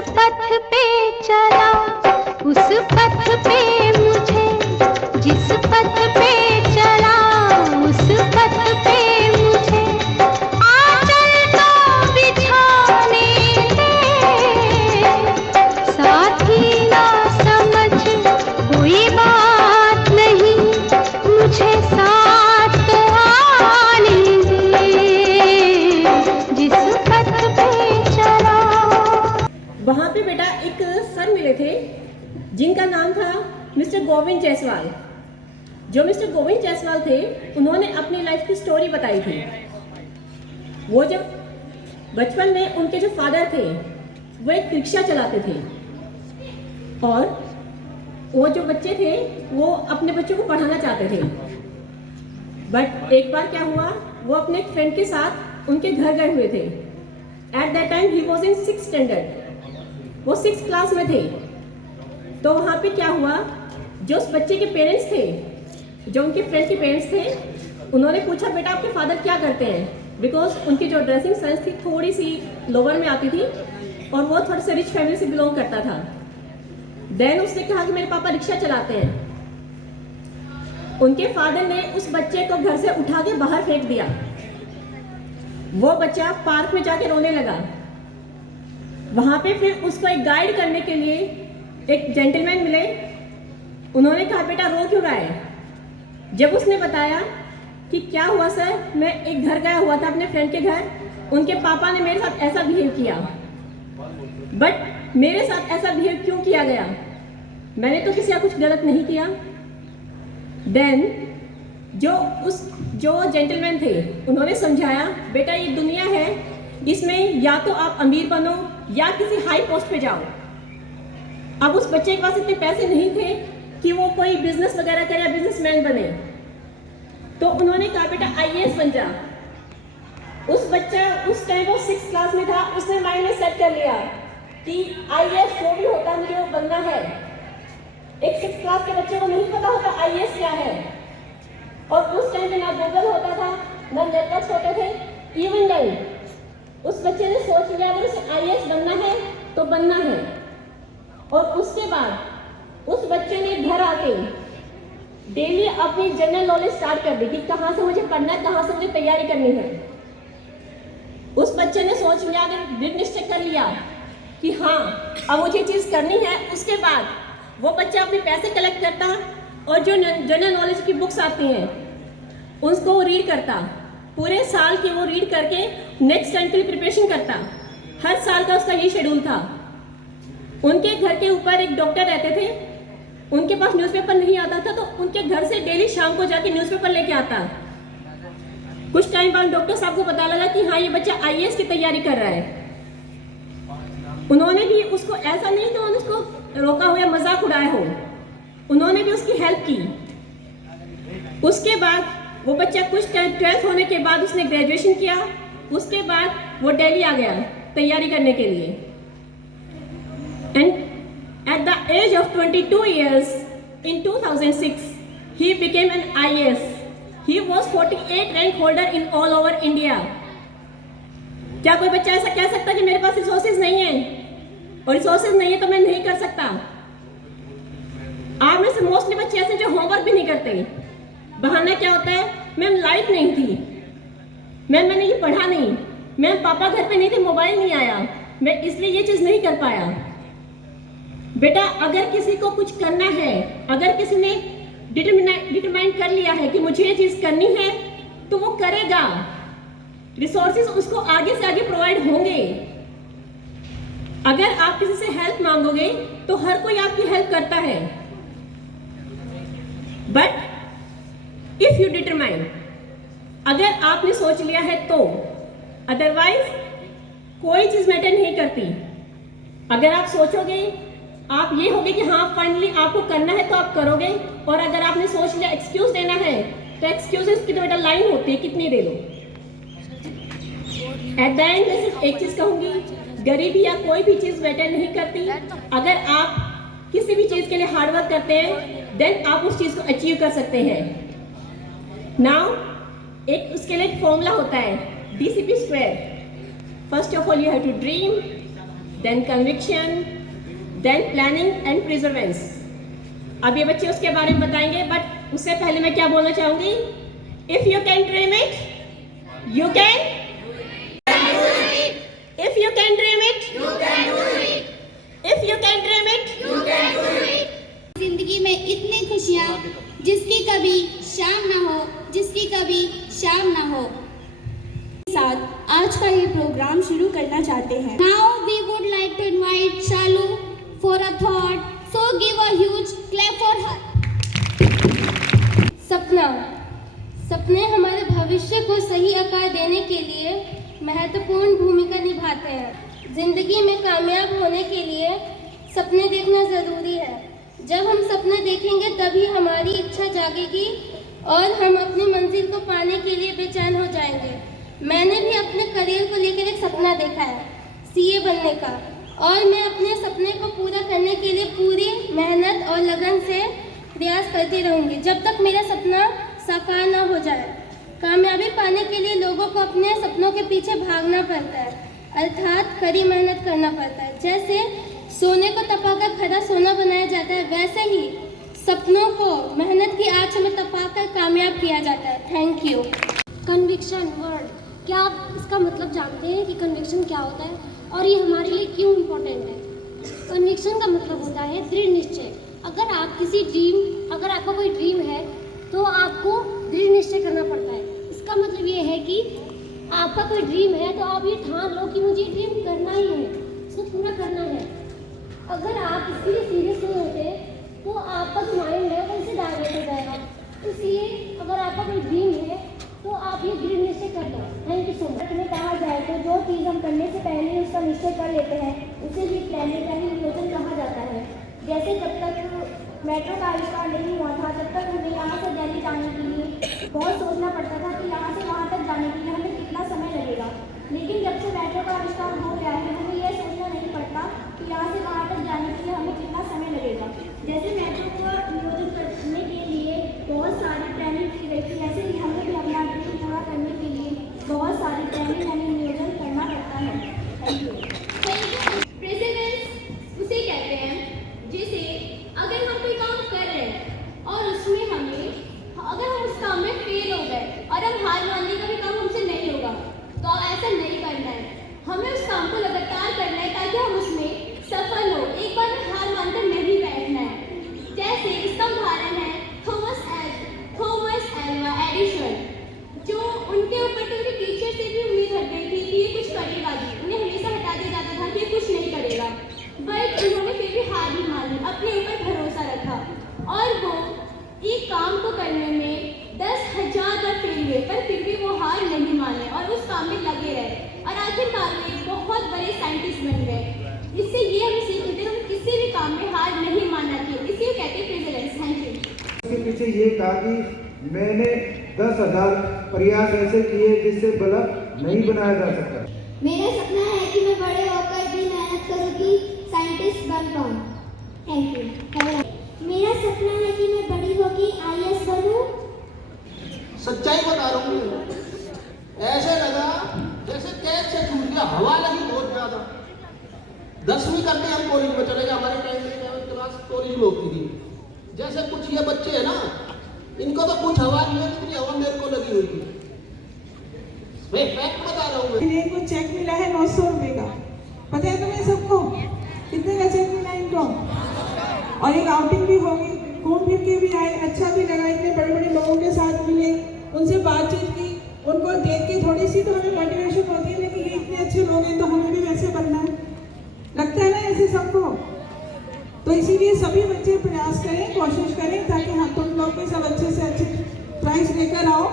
पथ पे चला, उस पथ पे मुझे, जिस पथ पे चला उस पथ पे मुझे आंचल तो बिछाने दे, साथी ना समझ कोई बात नहीं, मुझे साथ तो आने दे, जिस पथ पे चला। वहाँ पे बेटा एक सर मिले थे जिनका नाम था मिस्टर गोविंद जायसवाल। जो मिस्टर गोविंद जायसवाल थे उन्होंने अपनी लाइफ की स्टोरी बताई थी। वो जब बचपन में उनके जो फादर थे वो एक रिक्शा चलाते थे और वो जो बच्चे थे वो अपने बच्चों को पढ़ाना चाहते थे। बट एक बार क्या हुआ, वो अपने एक फ्रेंड के साथ उनके घर गए हुए थे। At that time he was in 6th standard, वो 6th क्लास में थे। तो वहाँ पे क्या हुआ, जो उस बच्चे के पेरेंट्स थे, जो उनके फ्रेंड के पेरेंट्स थे, उन्होंने पूछा बेटा आपके फादर क्या करते हैं, बिकॉज उनकी जो ड्रेसिंग सेंस थी थोड़ी सी लोअर में आती थी और वो थोड़ा सा रिच फैमिली से बिलोंग करता था। देन उसने कहा कि मेरे पापा रिक्शा चलाते हैं। उनके फादर ने उस बच्चे को घर से उठा के बाहर फेंक दिया। वो बच्चा पार्क में जाके रोने लगा। वहां पे फिर उसको एक गाइड करने के लिए एक जेंटलमैन मिले। उन्होंने कहा बेटा रो क्यों रहा है। जब उसने बताया कि क्या हुआ सर, मैं एक घर गया हुआ था अपने फ्रेंड के घर, उनके पापा ने मेरे साथ ऐसा बिहेव किया, बट मेरे साथ ऐसा बिहेव क्यों किया गया, मैंने तो किसी का कुछ गलत नहीं किया। देन जो जेंटलमैन थे उन्होंने समझाया बेटा ये दुनिया है, इसमें या तो आप अमीर बनो या किसी हाई पोस्ट पे जाओ। अब उस बच्चे के पास इतने पैसे नहीं थे कि वो कोई बिजनेस वगैरह करे या बिजनेसमैन बने, तो उन्होंने कहा बेटा IAS बन जा। उस बच्चा उस टाइम वो 6th क्लास में था, उसने माइंड में सेट कर लिया कि IAS जो भी होता मुझे वो बनना है। एक 6th क्लास के बच्चे को नहीं पता होता IAS क्या है, और उस टाइम पे ना गूगल होता था ना नेटवर्क्स होते थे। इवन देन उस बच्चे ने सोच लिया अगर उसे IAS बनना है तो बनना है। और उसके बाद उस बच्चे ने घर आके डेली अपनी जनरल नॉलेज स्टार्ट कर दी कि कहाँ से मुझे पढ़ना है, कहाँ से मुझे तैयारी करनी है। उस बच्चे ने सोच लिया, अगर दृढ़ निश्चय कर लिया कि हाँ अब मुझे चीज़ करनी है, उसके बाद वो बच्चा अपने पैसे कलेक्ट करता और जो जनरल नॉलेज की बुक्स आती हैं उसको वो रीड करता। पूरे साल की वो रीड करके नेक्स्ट टाइम के लिए प्रिपरेशन करता। हर साल का उसका ये शेड्यूल था। उनके घर के ऊपर एक डॉक्टर रहते थे, उनके पास न्यूज़पेपर नहीं आता था, तो उनके घर से डेली शाम को जाके न्यूज़पेपर लेके आता। कुछ टाइम बाद डॉक्टर साहब को पता लगा कि हाँ ये बच्चा IAS की तैयारी कर रहा है। उन्होंने भी उसको ऐसा नहीं कि उन्होंने उसको रोका हो या मजाक उड़ाया हो, उन्होंने भी उसकी हेल्प की। उसके बाद वो बच्चा कुछ टाइम 12th होने के बाद उसने ग्रेजुएशन किया। उसके बाद वो दिल्ली आ गया तैयारी करने के लिए। And at the age of 22 years, in 2006, he became an IAS. He was 48 rank holder in all over India. क्या कोई बच्चा ऐसा कह सकता कि मेरे पास रिसोर्सेज नहीं है, और रिसोर्सेज नहीं है तो मैं नहीं कर सकता। आप में से मोस्टली बच्चे ऐसे जो होमवर्क भी नहीं करते। बहाना क्या होता है, मैम लाइट नहीं थी, मैम मैंने ये पढ़ा नहीं, मैम पापा घर पे नहीं थे, मोबाइल नहीं आया, मैं इसलिए ये चीज़ नहीं कर पाया। बेटा अगर किसी को कुछ करना है, अगर किसी ने डिटरमाइन कर लिया है कि मुझे ये चीज़ करनी है तो वो करेगा। रिसोर्सेज उसको आगे से आगे प्रोवाइड होंगे। अगर आप किसी से हेल्प मांगोगे तो हर कोई आपकी हेल्प करता है, बट इफ यू डिटरमाइन, अगर आपने सोच लिया है तो, अदरवाइज कोई चीज़ मैटर नहीं करती। अगर आप सोचोगे, आप ये होगे कि हाँ फाइनली आपको करना है तो आप करोगे, और अगर आपने सोच लिया एक्सक्यूज देना है तो एक्सक्यूजेस की तो बेटा लाइन होती है, कितनी दे लो। एट द एंड मैं सिर्फ एक चीज़ कहूँगी, गरीबी या कोई भी चीज़ मैटर नहीं करती। अगर आप किसी भी चीज़ के लिए हार्डवर्क करते हैं देन आप उस चीज़ को अचीव कर सकते हैं। नाउ एक उसके लिए एक फॉर्मूला होता है DCP square. First of all you have to dream, then conviction, then planning and perseverance. अब ये बच्चे उसके बारे में बताएंगे, बट उससे पहले मैं क्या बोलना चाहूँगी? If you can dream it, you can do it. If you can dream it, you can do it. If you can dream it, you can do it. जिंदगी में इतनी खुशियाँ जिसकी कभी शाम ना हो, जिसकी कभी शाम ना हो। साथ आज का ये प्रोग्राम शुरू करना चाहते हैं। Now we would like to invite Shalu for a thought. So give a huge clap for her. सपने हमारे भविष्य को सही आकार देने के लिए महत्वपूर्ण भूमिका निभाते हैं। जिंदगी में कामयाब होने के लिए सपने देखना जरूरी है। जब हम सपने देखेंगे तभी हमारी इच्छा जागेगी और हम अपनी मंजिल को पाने के लिए बेचैन हो जाएंगे। मैंने भी अपने करियर को लेकर एक सपना देखा है, सीए बनने का, और मैं अपने सपने को पूरा करने के लिए पूरी मेहनत और लगन से प्रयास करती रहूंगी जब तक मेरा सपना साकार ना हो जाए। कामयाबी पाने के लिए लोगों को अपने सपनों के पीछे भागना पड़ता है, अर्थात कड़ी मेहनत करना पड़ता है। जैसे सोने को तपाकर खरा सोना बनाया जाता है, वैसे ही सपनों को मेहनत की आंच में तपाकर कामयाब किया जाता है। Thank you. कन्विक्शन वर्ड, क्या आप इसका मतलब जानते हैं कि कन्विक्शन क्या होता है और ये हमारे लिए क्यों इम्पोर्टेंट है? कन्विक्शन का मतलब होता है दृढ़ निश्चय। अगर आपका कोई ड्रीम है तो आपको दृढ़ निश्चय करना पड़ता है। इसका मतलब ये है कि आपका कोई ड्रीम है तो आप ये ठान लो कि मुझे ड्रीम करना ही है, इसको पूरा करना है। अगर आप इसके लिए सीरियस नहीं होते तो आपका जो माइंड है वो इससे डाइवर्ट हो जाएगा। इसलिए अगर आपका कोई ड्रीम है तो आप ये दृढ़ निश्चय कर लो। Thank you so much. में कहा जाए तो जो चीज़ हम करने से पहले उसका निश्चय कर लेते हैं उसे भी प्लानिटरी नियोजन कहा जाता है। जैसे जब तक मेट्रो का आविष्कार नहीं हुआ था तब तक हमें यहाँ से दिल्ली जाने के लिए बहुत सोचना पड़ता था कि यहाँ से वहाँ तक जाने के लिए हमें कितना समय लगेगा। लेकिन जब से मेट्रो का आविष्कार हो गया है हमें यह सोचना नहीं पड़ता कि यहाँ से वहाँ तक जाने के लिए हमें कितना समय लगेगा। जैसे मेट्रो को नियोजित करने के लिए बहुत सारी प्लानिंग की गई थी, ऐसे ही हमें भी अपना ड्रीम पूरा करने के लिए बहुत सारी प्लानिंग हमें नियोजन करना पड़ता है। Thank you. प्रेसिडेंस उसे कहते हैं जिसे अगर हम कोई काम कर रहे हैं और उसमें अगर हम उस काम में फेल हो गए और हम हार मानने का भी काम हमसे नहीं होगा तो ऐसा नहीं करना है। हमें उस काम को लगातार करना है ताकि हम उसमें सफल हो। एक बार में हार मानकर नहीं बैठना है। जैसे इसका उदाहरण है थॉमस एल्वा एडिसन, जो उनके ऊपर तो उनके टीचर से भी उम्मीद हट गई थी कि ये कुछ करेगा भी। उन्हें हमेशा हटा दिया जाता था कि ये कुछ नहीं करेगा, बट उन्होंने फिर भी हार नहीं मानी, अपने ऊपर भरोसा रखा और वो एक काम को करने में 10,000 बार फेल हुए पर फिर भी वो हार नहीं माने और उस काम में लगे रहे और आखिरकार में बहुत बड़े साइंटिस्ट बन गए। इससे ये हमें सीख मिलती है कि किसी भी काम में हार नहीं मानना चाहिए। इसे कहते हैं प्रेजेंस। Thank you. इसके पीछे ये था कि मैंने 10,000 प्रयास ऐसे किए जिससे बल्ब नहीं बनाया जा सकता। मेरा सपना है कि मैं बड़े होकर भी मेहनत करूँगी, साइंटिस्ट बन पाऊँ। Thank you. मेरा सपना है कि मैं बड़ी होकर IAS बनूँ। सच्चाई बता रहा हूँ, ऐसे लगा जैसे कैद से छूट गया, हवा लगी बहुत ज्यादा। 10वीं करके हम कॉलेज में चले गए। हमारे टाइम में 11th क्लास कॉलेज में होती थी। जैसे कुछ ये बच्चे हैं ना, इनको तो कुछ हवा नहीं है जितनी हवा मेरे को लगी हुई है। मैं फैक्ट बता रहा हूँ। मेरे को चेक मिला है 900 रुपये का, पता है तुम्हें सबको? कितने का चेक मिला इनको? और एक आउटिंग भी होगी, घूम फिर के भी आए, अच्छा भी लगा। इतने बड़े बड़े लोगों के साथ मिले, उनसे बातचीत की, उनको देख के थोड़ी सी तो हमें मोटिवेशन होती है कि ये इतने अच्छे लोग हैं तो हमें भी वैसे बनना है। लगता है ना ऐसे सबको? तो इसीलिए सभी बच्चे प्रयास करें, कोशिश करें ताकि हम तुम लोग भी सब अच्छे से अच्छे प्राइज लेकर आओ।